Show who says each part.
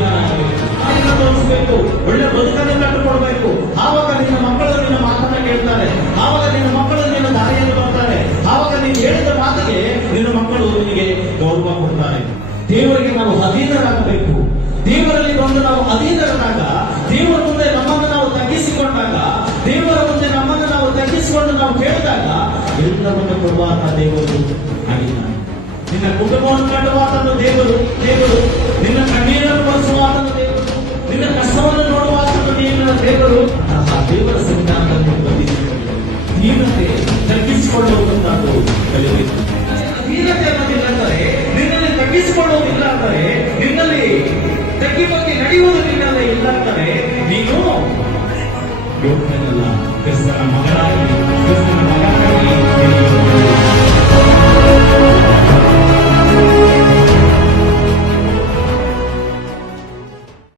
Speaker 1: ತೋರಿಸಬೇಕು ಒಳ್ಳೆ ಬದುಕನ್ನು ಕಟ್ಟಿಕೊಡ್ಬೇಕು. ಆವಾಗ ನಿನ್ನ ಮಕ್ಕಳು ನಿನ್ನ ಮಾತನ್ನ ಕೇಳ್ತಾರೆ. ಆವಾಗ ನಿನ್ನ ಮಕ್ಕಳು ನಿನ್ನ ದಾರಿಯಲ್ಲಿ ಬರ್ತಾರೆ. ಆವಾಗ ನೀನು ಹೇಳಿದ ಮಾತಿಗೆ ನಿನ್ನ ಮಕ್ಕಳು ನಿನಗೆ ಗೌರವ ಕೊಡ್ತಾರೆ. ದೇವರಿಗೆ ನಾವು ಅಧೀನರಾಗಬೇಕು. ದೇವರಲ್ಲಿ ಬಂದು ನಾವು ಅಧೀನರಾದಾಗ ದೇವರ ಮುಂದೆ ನಮ್ಮನ್ನು ನಾವು ತಗ್ಗಿಸಿಕೊಂಡಾಗ, ದೇವರ ಮುಂದೆ ನಮ್ಮನ್ನು ನಾವು ತಗ್ಗಿಸಿಕೊಂಡು ನಾವು ಕೇಳಿದಾಗ ಎಲ್ಲವನ್ನು ಕೊಡುವಾತ ದೇವರು ಆಗಿದ್ದಾನೆ. ನಿನ್ನ ಕುಟುಂಬವನ್ನು ಕಟ್ಟುವಾತನು ದೇವರು ದೇವರು. ಸಮಸ್ಯೆ ತಗ್ಗಿಸಿಕೊಳ್ಳುವುದನ್ನು ಕಲಿಬೇಕು ವೀರತೆ ಅನ್ನೋದಿಲ್ಲ ಅಂದರೆ ನಿನ್ನಲ್ಲಿ ಅಂದರೆ ನಿನ್ನಲ್ಲಿ ತಗ್ಗಿ ಬಗ್ಗೆ ನಡೆಯುವುದು ಇಲ್ಲ ಅಂದರೆ ನೀನು ಯೋಗ್ಯನಲ್ಲ. ಕ್ರಿಸ್ತನ ಮಗ